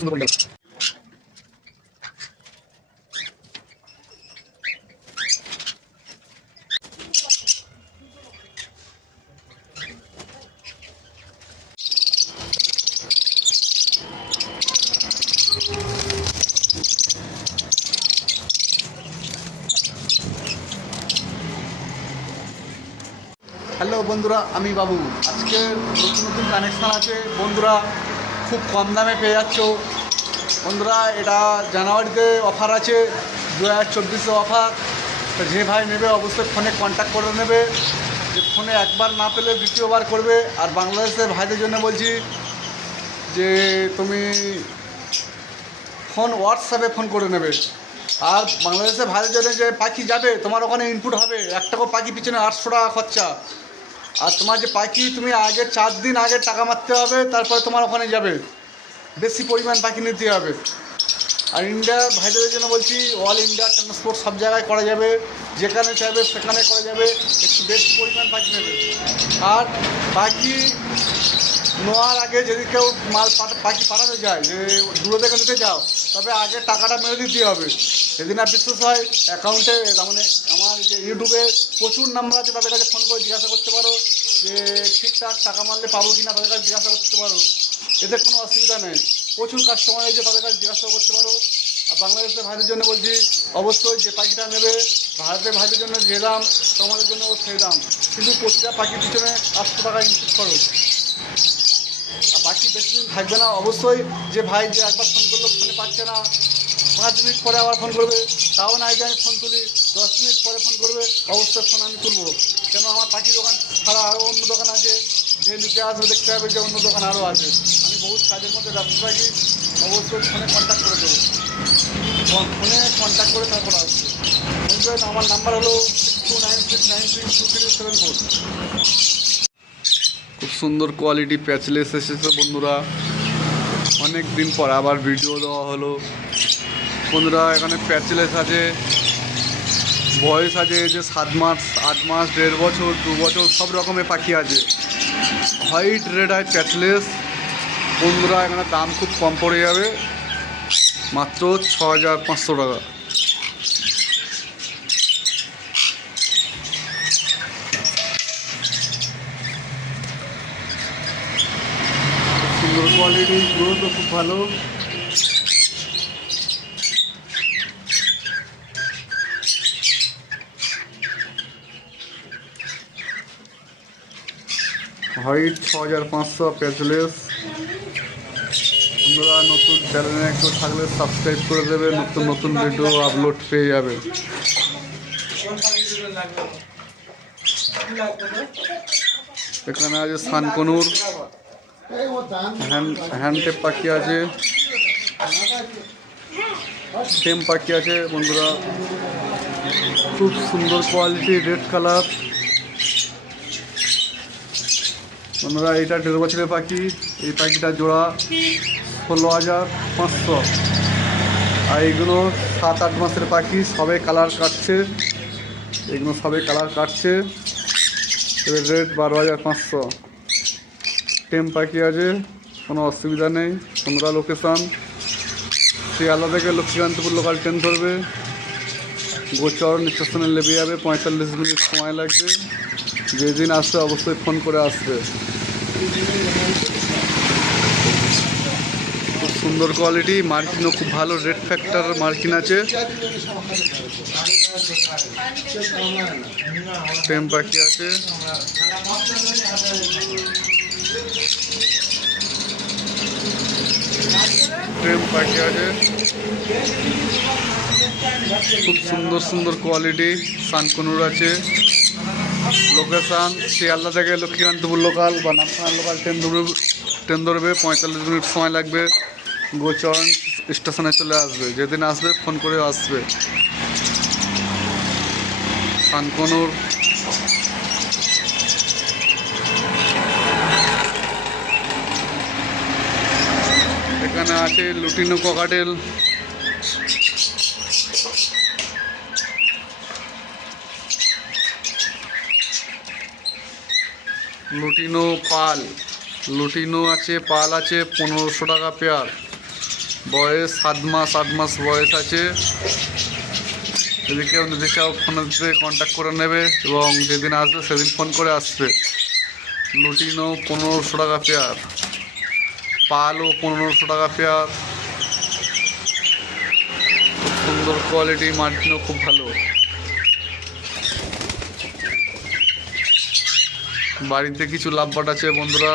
সুন্দর করে হ্যালো বন্ধুরা, আমি বাবু। আজকে নতুন নতুন কানেকশান আছে। বন্ধুরা, খুব কম দামে পেয়ে যাচ্ছ। বন্ধুরা, এটা জানুয়ারিতে অফার আছে দু হাজার চব্বিশে অফার যে ভাই নেবে, অবশ্যই ফোনে কন্ট্যাক্ট করে নেবে। যে ফোনে একবার না পেলে দ্বিতীয়বার করবে। আর বাংলাদেশের ভাইদের জন্য বলছি যে, তুমি ফোন হোয়াটসঅ্যাপে ফোন করে নেবে। আর বাংলাদেশে ভাইদের জন্য যে পাখি যাবে, তোমার ওখানে ইনপুট হবে। একটা পাখি পিছনে আটশো টাকা খরচা। আর তোমার যে পাখি, তুমি আগে চার দিন আগে টাকা মারতে হবে, তারপরে তোমার ওখানে যাবে। বেশি পরিমাণ পাখি নিতে হবে। আর ইন্ডিয়া, ভাইদের জন্য বলছি অল ইন্ডিয়া ট্রান্সপোর্ট সব জায়গায় করা যাবে, যেখানে চাইবে সেখানে করা যাবে, একটু বেশি পরিমাণ পাখি নেবে। আর পাখি নেওয়ার আগে যদি কেউ মাল পাখি পাঠাতে যায় যে দূরে থেকে নিতে যাও তবে আগে টাকাটা মেরে দিতে হবে। যদি না বিশ্বাস হয় অ্যাকাউন্টে মানে আমার যে ইউটিউবে প্রচুর নাম্বার আছে, তাদের কাছে ফোন করে জিজ্ঞাসা করতে পারো, যে ঠিকঠাক টাকা মারলে পাবো কি না তাদের কাছে জিজ্ঞাসা করতে পারো। এতে কোনো অসুবিধা নেই। প্রচুর কাস্টমার আছে তাদের কাছে জিজ্ঞাসা করতে পারো। আর বাংলাদেশের ভাইদের জন্য বলছি, অবশ্যই যে পাখিটা নেবে, ভারতের ভাইদের জন্য যে দাম, তোমাদের জন্য সেই দাম। কিন্তু প্রতিটা পাখির পিছনে আটশো টাকা ইনপুট খরচ। আর পাখি বেশি দিন থাকবে না। অবশ্যই যে ভাই যে একবার ফোন করল ফোনে পাচ্ছে না। পাঁচ মিনিট পরে আবার ফোন করবে। তাও নাই যে আমি ফোন তুলি। দশ মিনিট পরে ফোন করবে, অবশ্যই ফোন আমি তুলবো। কেন আমার পাখি দোকান ছাড়া আরও অন্য দোকান আছে? যে নিতে আসবে দেখতে হবে যে অন্য দোকান আরও আছে। আমি বহুত কাজের মধ্যে ব্যস্ত থাকি, অবশ্যই ফোনে কন্ট্যাক্ট করে দেবো। ফোনে কন্ট্যাক্ট করে তারপর আসবে। আমার নাম্বার হলো two nine nine two three খুব সুন্দর কোয়ালিটি প্যাচলেস এসেছে বন্ধুরা। অনেক দিন পর আবার ভিডিও দেওয়া হলো। বন্ধুরা, এখানে প্যাচলেস আছে। বয়স আছে যে সাত মাস, আট মাস, দেড় বছর, দু বছর, সব রকমের পাখি আছে। হোয়াইট রেড আই প্যাচলেস বন্ধুরা এখানে দাম খুব কম পড়ে যাবে, মাত্র ছ হাজার পাঁচশো টাকা। সুন্দর কোয়ালিটি গ্রোথও খুব ভালো। হাইট ছ হাজার পাঁচশো প্যাচলেস আপনারা নতুন চ্যানেলে একটু থাকলে সাবস্ক্রাইব করে দেবে, নতুন নতুন ভিডিও আপলোড পেয়ে যাবে। এখানে আছে সানকনুর। হ্যান্ড হ্যান্ড টেপ পাখি আছে। টেম পাখি আছে, বন্ধুরা। খুব সুন্দর কোয়ালিটি রেড কালার বন্ধুরা এটা দেড় বছরের পাখি। এই পাখিটা জোড়া ষোলো হাজার পাঁচশো। আর এইগুলো সাত আট মাসের পাখি, সবে কালার কাটছে। এগুলো সবে কালার কাটছে। রেট বারো হাজার পাঁচশো। টেম পাখি আছে, কোনো অসুবিধা নেই। পনেরো লোকেশান শিয়ালদা থেকে লক্ষ্মীকান্তপুর লোকাল ট্রেন ধরবে। গোচরণ স্টেশনে লেবে যাবে, পঁয়তাল্লিশ মিনিট সময় লাগবে। যেদিন আসবে, অবশ্যই ফোন করে আসবে। খুব সুন্দর কোয়ালিটি মার্কিনও খুব ভালো রেড ফ্যাক্টর মার্কিন আছে। পাখি আছে। পাখি আছে। খুব সুন্দর সুন্দর কোয়ালিটি সানকনুর আছে। লোকেশান শিয়ালদা থেকে লক্ষ্মীকান্তপুর লোকাল বা নামখানা লোকাল ট্রেন ধরবে ট্রেন ধরবে, পঁয়তাল্লিশ মিনিট সময় লাগবে। গোচরণ স্টেশনে চলে আসবে। যেদিন আসবে, ফোন করে আসবে। সানকনুর এখানে আছে লুটিনো ককাটেল। লুটিনো পাল। লুটিনো আছে, পাল আছে, পনেরোশো টাকা পেয়ার। বয়স সাত মাস, আট মাস বয়স আছে। যদি কেউ চাও ফোনেতে কন্ট্যাক্ট করে নেবে এবং যেদিন আসবে সেদিন ফোন করে আসবে। লুটিনো পনেরোশো টাকা পেয়ার। পালও পনেরোশো টাকা পেয়ার। খুব সুন্দর কোয়ালিটি মার্টিনও খুব ভালো। বাড়িতে কিছু লাভ পাট আছে, বন্ধুরা।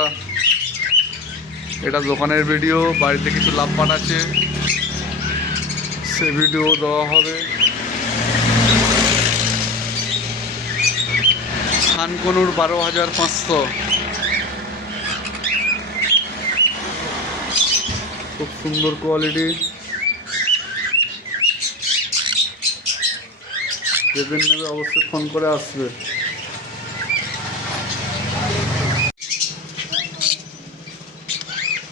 এটা দোকানের ভিডিও, বাড়িতে কিছু লাভ পাট আছে। সে ভিডিও দেওয়া হবে। শানকনুর বারো হাজার পাঁচশো। খুব সুন্দর কোয়ালিটি। যেদিন নেবে অবশ্যই ফোন করে আসবে।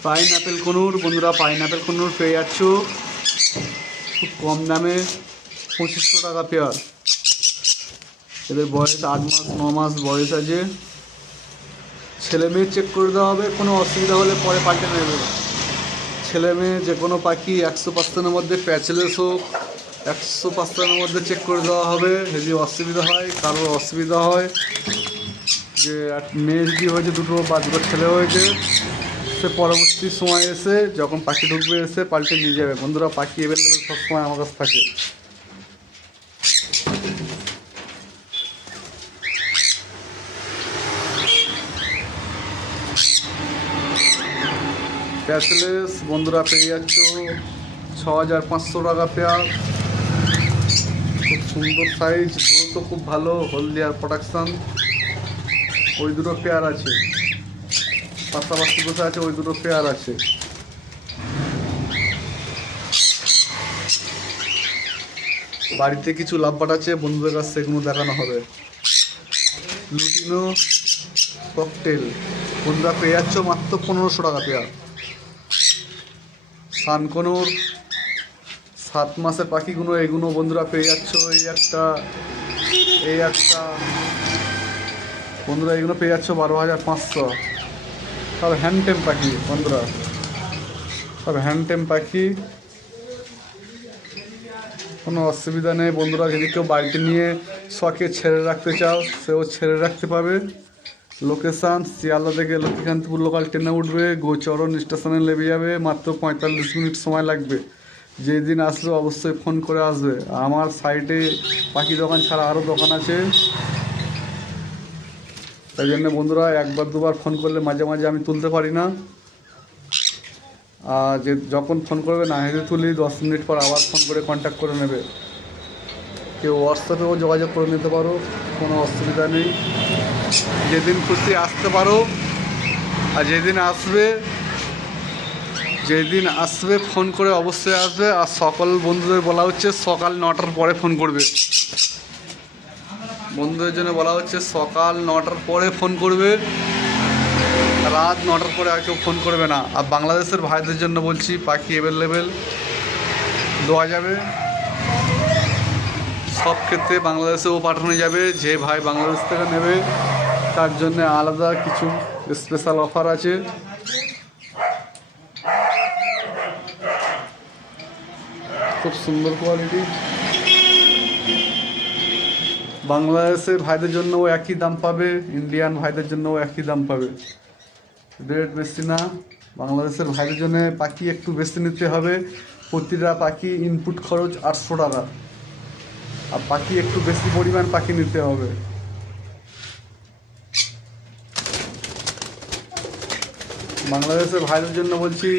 পাইন অ্যাপেল কনুর, বন্ধুরা পাইন অ্যাপেল কনুর পেয়ে যাচ্ছ। খুব কম দামে পঁচিশশো টাকা পেয়ার। এদের বয়স আট মাস, ন মাস বয়স আছে। ছেলে মেয়ে চেক করে দেওয়া হবে, কোনো অসুবিধা হলে পরে পাল্টে নেবে। ছেলে মেয়ে যে কোনো পাখি একশো পার্সেন্টের মধ্যে প্যাচলেস হোক, একশো পার্সেন্টের মধ্যে চেক করে দেওয়া হবে। যদি অসুবিধা হয়, কারোর অসুবিধা হয়, যে মেয়ে যদি হয়েছে, দুটো দুটো ছেলে হয়েছে সে পরবর্তী সময় এসে যখন পাখি ঢুকবে, এসে পাল্টে নিয়ে যাবে। বন্ধুরা, পাখি অ্যাভেলেবেল সবসময় আমার কাছে থাকে। প্যাসলেস বন্ধুরা, পেয়ে যাচ্ছ ছ হাজার পাঁচশো টাকা পেয়ার। খুব সুন্দর সাইজ তো খুব ভালো হলদিয়ার প্রোডাকশান ওই দুটো পেয়ার আছে। পাশাপাশি বসে আছে, ওই দুটো পেয়ার আছে। বাড়িতে কিছু লাভবাট আছে, বন্ধুদের কাছে সেগুলো দেখানো হবে। লুটিনো ককটেল বন্ধুরা, পেয়ে যাচ্ছ মাত্র পনেরোশো টাকা পেয়ার সানকনুর সাত মাসের পাখিগুলো, এগুলো বন্ধুরা পেয়ে যাচ্ছ। এই একটা এই একটা। বন্ধুরা, এগুলো পেয়ে যাচ্ছ বারো হাজার পাঁচশো। সব হ্যান্ডটেম পাখি, বন্ধুরা। সব হ্যান্ডটেম পাখি, কোনো অসুবিধা নেই, বন্ধুরা। যদি কেউ বাড়িতে নিয়ে শখে ছেড়ে রাখতে চাও, সেও ছেড়ে রাখতে পাবে লোকেশান শিয়ালদা থেকে লক্ষ্মীকান্তপুর লোকাল ট্রেনে উঠবে, গোচরণ স্টেশনে নেমে যাবে, মাত্র পঁয়তাল্লিশ মিনিট সময় লাগবে। যেদিন আসবে, অবশ্যই ফোন করে আসবে। আমার সাইডে পাখি দোকান ছাড়া আরও দোকান আছে। তাই জন্য বন্ধুরা একবার দুবার ফোন করলে মাঝে মাঝে আমি তুলতে পারি না। আর যে যখন ফোন করবে না হেঁটে তুলি, দশ মিনিট পর আবার ফোন করে কন্ট্যাক্ট করে নেবে। কেউ হোয়াটসঅ্যাপেও যোগাযোগ করে নিতে পারো, কোনো অসুবিধা নেই। যেদিন খুশি আসতে পারো, আর যেদিন আসবে যেদিন আসবে ফোন করে অবশ্যই আসবে। আর সকল বন্ধুদের বলা হচ্ছে সকাল নটার পরে ফোন করবে। বন্ধুদের জন্য বলা হচ্ছে সকাল নটার পরে ফোন করবে। রাত নটার পরে আর কেউ ফোন করবে না। আর বাংলাদেশের ভাইদের জন্য বলছি, পাখি অ্যাভেলেবেল দেওয়া যাবে। সব ক্ষেত্রে বাংলাদেশেও পাঠানো যাবে, যে ভাই বাংলাদেশ থেকে নেবে, তার জন্য আলাদা কিছু স্পেশাল অফার আছে। খুব সুন্দর কোয়ালিটি বাংলাদেশের ভাইদের জন্যও একই দাম পাবে, ইন্ডিয়ান ভাইদের জন্যও একই দাম পাবে। রেট বেশি না, বাংলাদেশের ভাইদের জন্য পাখি একটু বেশি নিতে হবে। প্রতিটা পাখি ইনপুট খরচ আটশো টাকা। আর পাখি একটু বেশি পরিমাণ পাখি নিতে হবে। বাংলাদেশের ভাইদের জন্য বলছি,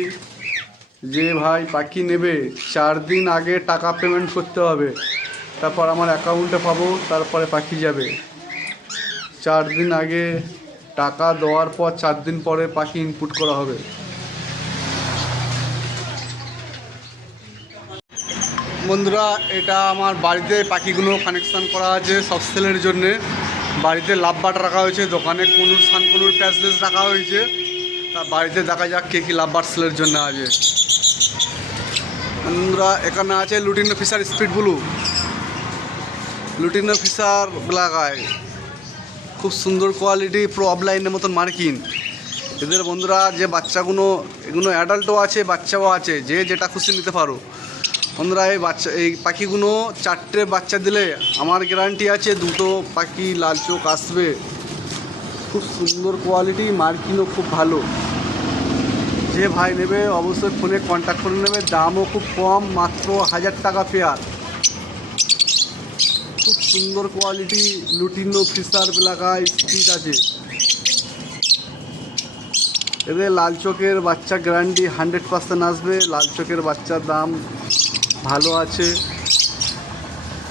যে ভাই পাখি নেবে, চার দিন আগে টাকা পেমেন্ট করতে হবে। তারপর আমার অ্যাকাউন্টে পাবো, তারপরে পাখি যাবে। চার দিন আগে টাকা দেওয়ার পর চার দিন পরে পাখি ইনপুট করা হবে। বন্ধুরা, এটা আমার বাড়িতে পাখিগুলো কানেকশান করা আছে সব সেলের জন্যে। বাড়িতে লাভ বাট রাখা হয়েছে, দোকানে কোনুর সান কোনুর প্যাসলেস রাখা হয়েছে। তা বাড়িতে দেখা যাক কে কী লাভ বাট সেলের জন্য আছে। বন্ধুরা, এখানে আছে lutino Fischer split blue. Lutino officer লাগায় খুব সুন্দর কোয়ালিটি পুরো অফলাইনের মতন মার্কিন। এদের বন্ধুরা, যে বাচ্চাগুলো এগুলো অ্যাডাল্টও আছে, বাচ্চাও আছে, যে যেটা খুশি নিতে পারো। বন্ধুরা, এই বাচ্চা, এই পাখিগুলো চারটে বাচ্চা দিলে আমার গ্যারান্টি আছে, দুটো পাখি লাল চোখ আসবে। খুব সুন্দর কোয়ালিটি মার্কিনও খুব ভালো। যে ভাই নেবে, অবশ্যই ফোনে কন্ট্যাক্ট করে নেবে, দামও খুব কম, মাত্র হাজার টাকা পেয়ার সুন্দর কোয়ালিটি লুটিনো ফিসার বেলাকায় স্পিড আছে। এদের লাল চোখের বাচ্চা গ্যারান্টি হান্ড্রেড পার্সেন্ট আসবে। লাল চোখের বাচ্চার দাম ভালো আছে।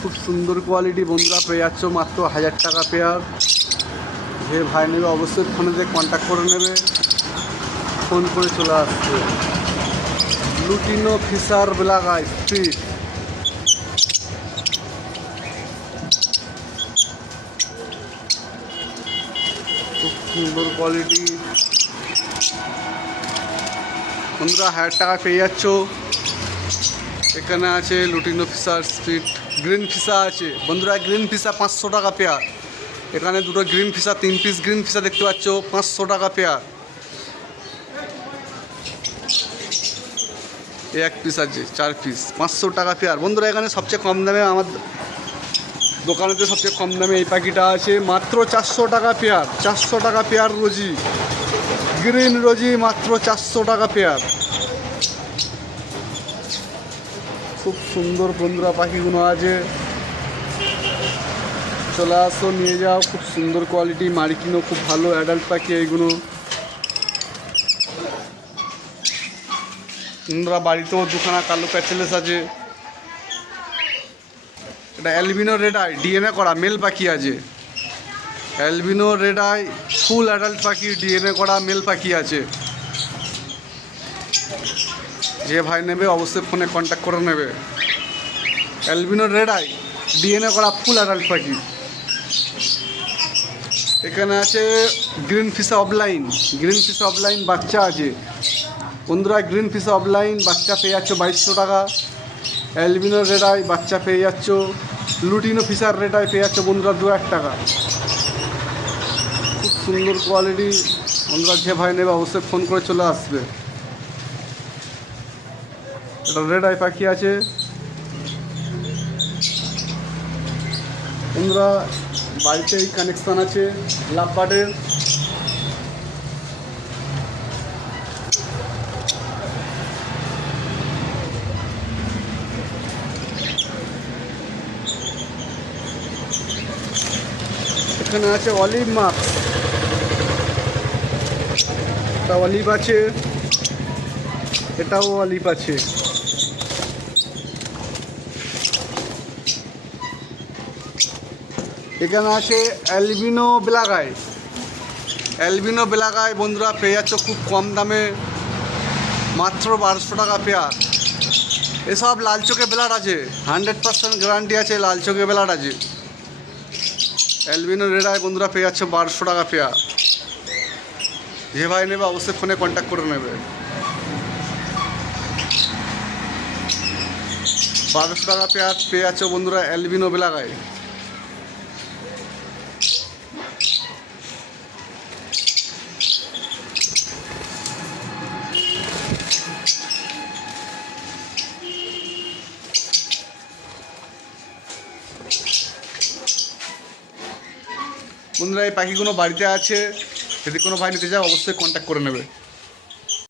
খুব সুন্দর কোয়ালিটি বন্ধুরা পেয়ে যাচ্ছ মাত্র হাজার টাকা পেয়ার যে ভাই নেবে অবশ্যই ফোনে দিয়ে কন্ট্যাক্ট করে নেবে। ফোন করে চলে আসবে। লুটিনো ফিসার বেলাগায় স্ট্রিট খুব সুন্দর কোয়ালিটি বন্ধুরা, হাজার টাকা পেয়ে যাচ্ছ। এখানে আছে lutino Fischer street green Fischer আছে। বন্ধুরা গ্রিন ফিসা পাঁচশো টাকা পেয়ার। এখানে দুটো গ্রিন ফিসা তিন পিস গ্রিন ফিসা দেখতে পাচ্ছ। পাঁচশো টাকা পেয়ার। এক পিস আছে, চার পিস পাঁচশো টাকা পেয়ার। বন্ধুরা, এখানে সবচেয়ে কম দামে আমার দোকানেতে সবচেয়ে কম দামে এই পাখিটা আছে। মাত্র চারশো টাকা পেয়ার, চারশো টাকা পেয়ার রোজি। গ্রিন রোজি মাত্র চারশো টাকা পেয়ার। খুব সুন্দর বন্ধুরা পাখিগুলো আছে। চলে আসো, নিয়ে যাও। খুব সুন্দর কোয়ালিটি মার্কিনও খুব ভালো অ্যাডাল্ট পাখি এইগুলো। বন্ধুরা বাড়িতেও দুখানা কালো প্যাচেলেস আছে। এটা অ্যালবিনো রেড আই ডিএনএ করা মেল পাখি আছে। Albino red eye full adult পাখি ডিএনএ করা মেল পাখি আছে। যে ভাই নেবে, অবশ্যই ফোনে কন্ট্যাক্ট করে নেবে। অ্যালবিনো রেড আই ডিএনএ করা ফুল অ্যাডাল্ট পাখি। এখানে আছে green Fischer opaline green Fischer opaline বাচ্চা আছে। বন্ধুরা গ্রিন ফিস অফলাইন বাচ্চা পেয়ে যাচ্ছে বাইশশো টাকা। অ্যালবিনো রেড আই বাচ্চা পেয়ে যাচ্ছ, লুটিনো ফিসার রেড আই পেয়ে যাচ্ছ বন্ধুরা দু এক টাকা। খুব সুন্দর কোয়ালিটি বন্ধুরা যে ভাই নেবে অবশ্যই ফোন করে চলে আসবে। এটা রেড আই পাখি আছে। বন্ধুরা, বাড়িতে এই কানেকশান আছে, লাভবার্ডের। এখানে আছে অলিভ মাস্ক এটা অলিভ আছে, এটাও অলিভ আছে। এখানে আছে অ্যালবিনো বেলাগায়। অ্যালবিনো বেলাগায়, বন্ধুরা, পেয়ে যাচ্ছ খুব কম দামে। মাত্র বারোশো টাকা পেয়ার। এসব লাল চোখে বেলাট আছে। হান্ড্রেড পার্সেন্ট গ্যারান্টি আছে, লাল চোখে বেলাট আছে। অ্যালবিনো রেডায় বন্ধুরা পেয়ে যাচ্ছে বারোশো টাকা পেয়া। যে ভাই নেবে অবশ্যই ফোনে কন্ট্যাক্ট করে নেবে। বারোশো টাকা পেয়ার পেয়ে যাচ্ছে বন্ধুরা অ্যালবিনো বেলাগায়। এই পাখিগুলো বাড়িতে আছে যদি কোনো ভাই নিতে চাও অবশ্যই কন্ট্যাক্ট করে নেবে।